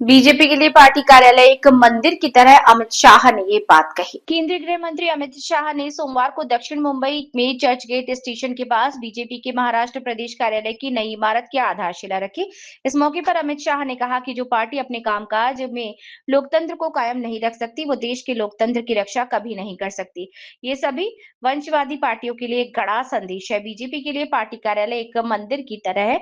BJP के लिए party कार्यालय एक मंदिर की तरह, अमित शाह ने ये बात कही। केंद्रीय गृह मंत्री अमित शाह ने सोमवार को दक्षिण मुंबई में चर्च गेट स्टेशन के पास बीजेपी के महाराष्ट्र प्रदेश कार्यालय की नई इमारत की आधारशिला रखी। इस मौके पर अमित शाह ने कहा कि जो पार्टी अपने कामकाज में लोकतंत्र को कायम नहीं रख सकती, वो देश के लोकतंत्र की रक्षा कभी नहीं कर सकती। ये सभी वंशवादी पार्टियों के लिए एक कड़ा संदेश है। बीजेपी के लिए पार्टी कार्यालय एक मंदिर की तरह है।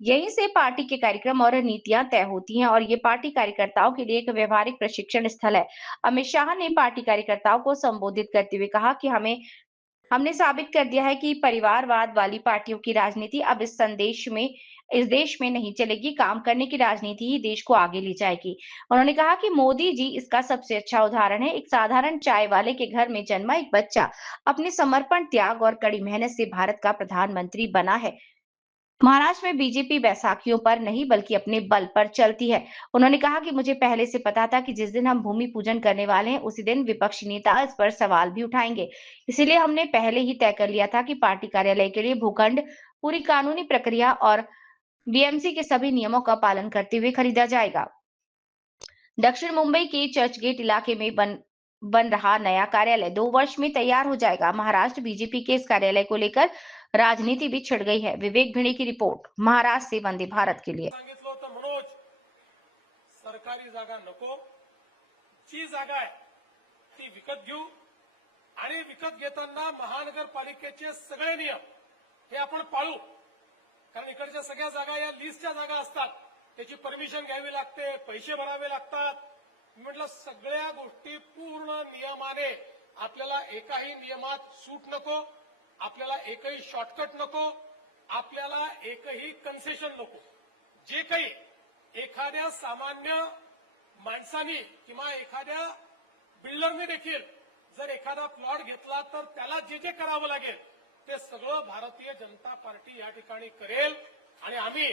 यहीं से पार्टी के कार्यक्रम और नीतियां तय होती हैं और ये पार्टी कार्यकर्ताओं के लिए एक व्यवहारिक प्रशिक्षण स्थल है। अमित शाह ने पार्टी कार्यकर्ताओं को संबोधित करते हुए कहा कि हमने साबित कर दिया है कि परिवारवाद वाली पार्टियों की राजनीति अब इस देश में नहीं चलेगी। काम करने की राजनीति ही देश को आगे ले जाएगी। उन्होंने कहा कि मोदी जी इसका सबसे अच्छा उदाहरण है। एक साधारण चाय वाले के घर में जन्मा एक बच्चा अपने समर्पण, त्याग और कड़ी मेहनत से भारत का प्रधानमंत्री बना है। महाराष्ट्र में बीजेपी बैसाखियों पर नहीं बल्कि अपने बल पर चलती है। उन्होंने कहा कि मुझे पहले से पता था कि जिस दिन हम भूमि पूजन करने वाले हैं, उसी दिन विपक्षी नेता इस पर सवाल भी उठाएंगे। इसीलिए हमने पहले ही तय कर लिया था कि पार्टी कार्यालय के लिए भूखंड पूरी कानूनी प्रक्रिया और बीएमसी के सभी नियमों का पालन करते हुए खरीदा जाएगा। दक्षिण मुंबई के चर्चगेट इलाके में बन रहा नया कार्यालय 2 वर्ष में तैयार हो जाएगा। महाराष्ट्र बीजेपी के इस कार्यालय को लेकर राजनीति भी छिड़ गई है। विवेक भिड़े की रिपोर्ट, महाराष्ट्र से वंदे भारत के लिए। सांगितलं होतं मनोज, सरकारी जागा नको, जी जागा आहे ती विकत घेऊ आणि विकत घेताना महानगरपालिकेचे सगळे नियम हे आपण पाळू, कारण इकडच्या सगळ्या जागा या लिस्टच्या जागा असतात, त्याची परमिशन घ्यावी लागते, पैसे भरावे लागतात। म्हटलं सगळ्या गोष्टी पूर्ण नियमाने, आपल्याला एकाही नियमात सूट नको, आपल्याला एकही शॉर्टकट नको, आपल्याला एकही कन्सेशन नको। जे काही एखाद्या सामान्य माणसाने किंवा एखाद्या बिल्डरने देखील जर एखादा प्लॉट घेतला तर त्याला जे जे करावं लागेल ते सगळं भारतीय जनता पार्टी या ठिकाणी करेल आणि आम्ही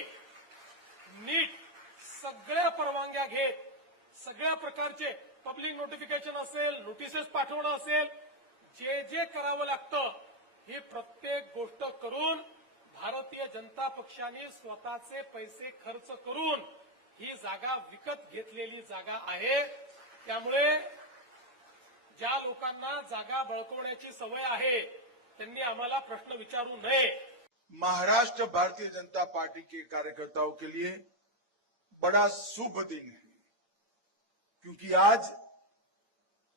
नीट सगळ्या परवानग्या घेत, सगळ्या प्रकारचे पब्लिक नोटिफिकेशन असेल, नोटिसेस पाठवणं असेल, जे जे करावं लागतं ही प्रत्येक गोष्ट करून भारतीय जनता पक्षाने स्वतःचे पैसे खर्च करून ही जागा विकत घेतलेली जागा आहे। त्यामुळे ज्या लोकांना जागा बळकवण्याची सवय आहे त्यांनी आम्हाला प्रश्न विचारू नये। महाराष्ट्र भारतीय जनता पार्टी के कार्यकर्ताओं के लिए बड़ा शुभ दिन है, क्योंकि आज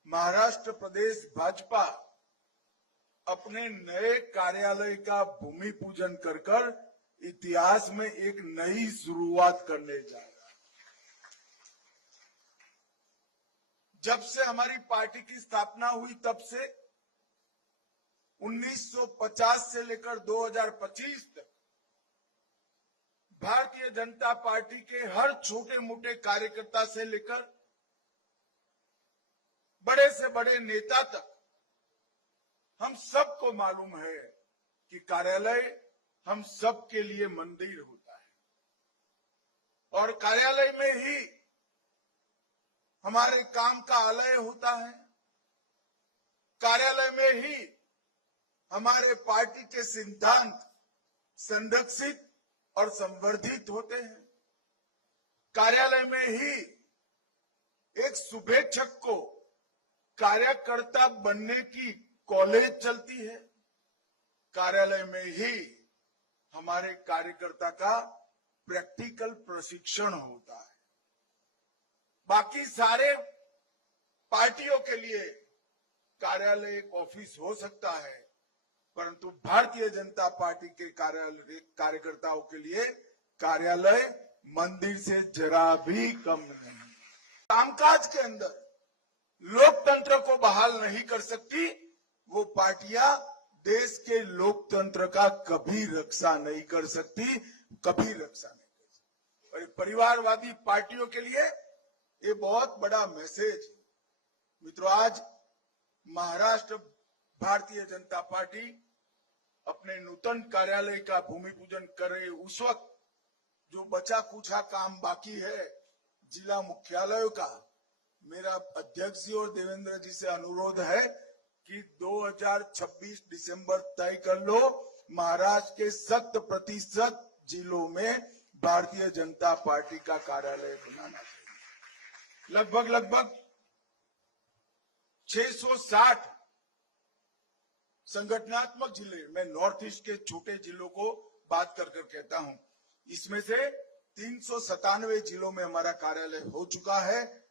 महाराष्ट्र प्रदेश भाजपा अपने नए कार्यालय का भूमि पूजन कर इतिहास में एक नई शुरुआत करने जा रहा है। जब से हमारी पार्टी की स्थापना हुई तब से 1950 से लेकर 2025 तक भारतीय जनता पार्टी के हर छोटे मोटे कार्यकर्ता से लेकर बड़े से बड़े नेता तक हम सबको मालूम है कि कार्यालय हम सबके लिए मंदिर होता है और कार्यालय में ही हमारे काम का आलय होता है। कार्यालय में ही हमारे पार्टी के सिद्धांत संरक्षित और संवर्धित होते हैं। कार्यालय में ही एक शुभेच्छक को कार्यकर्ता बनने की कॉलेज चलती है। कार्यालय में ही हमारे कार्यकर्ता का प्रैक्टिकल प्रशिक्षण होता है। बाकी सारे पार्टियों के लिए कार्यालय एक ऑफिस हो सकता है, परंतु भारतीय जनता पार्टी के कार्यकर्ताओं के लिए कार्यालय मंदिर से जरा भी कम नहीं। कामकाज के अंदर लोकतंत्र को बहाल नहीं कर सकती वो पार्टियां देश के लोकतंत्र का कभी रक्षा नहीं कर सकती, कभी रक्षा नहीं कर सकती। और परिवारवादी पार्टियों के लिए ये बहुत बड़ा मैसेज है। मित्रों, आज महाराष्ट्र भारतीय जनता पार्टी अपने नूतन कार्यालय का भूमि पूजन कर रहे उस वक्त जो बचा कुछा काम बाकी है जिला मुख्यालयों का, मेरा अध्यक्ष जी और देवेंद्र जी से अनुरोध है कि 2026 दिसंबर तय कर लो, महाराष्ट्र के 100% जिलों में भारतीय जनता पार्टी का कार्यालय बनाना चाहिए। लगभग 660 संगठनात्मक जिले, मैं नॉर्थ ईस्ट के छोटे जिलों को बात कर कहता हूं, इसमें से 397 जिलों में हमारा कार्यालय हो चुका है।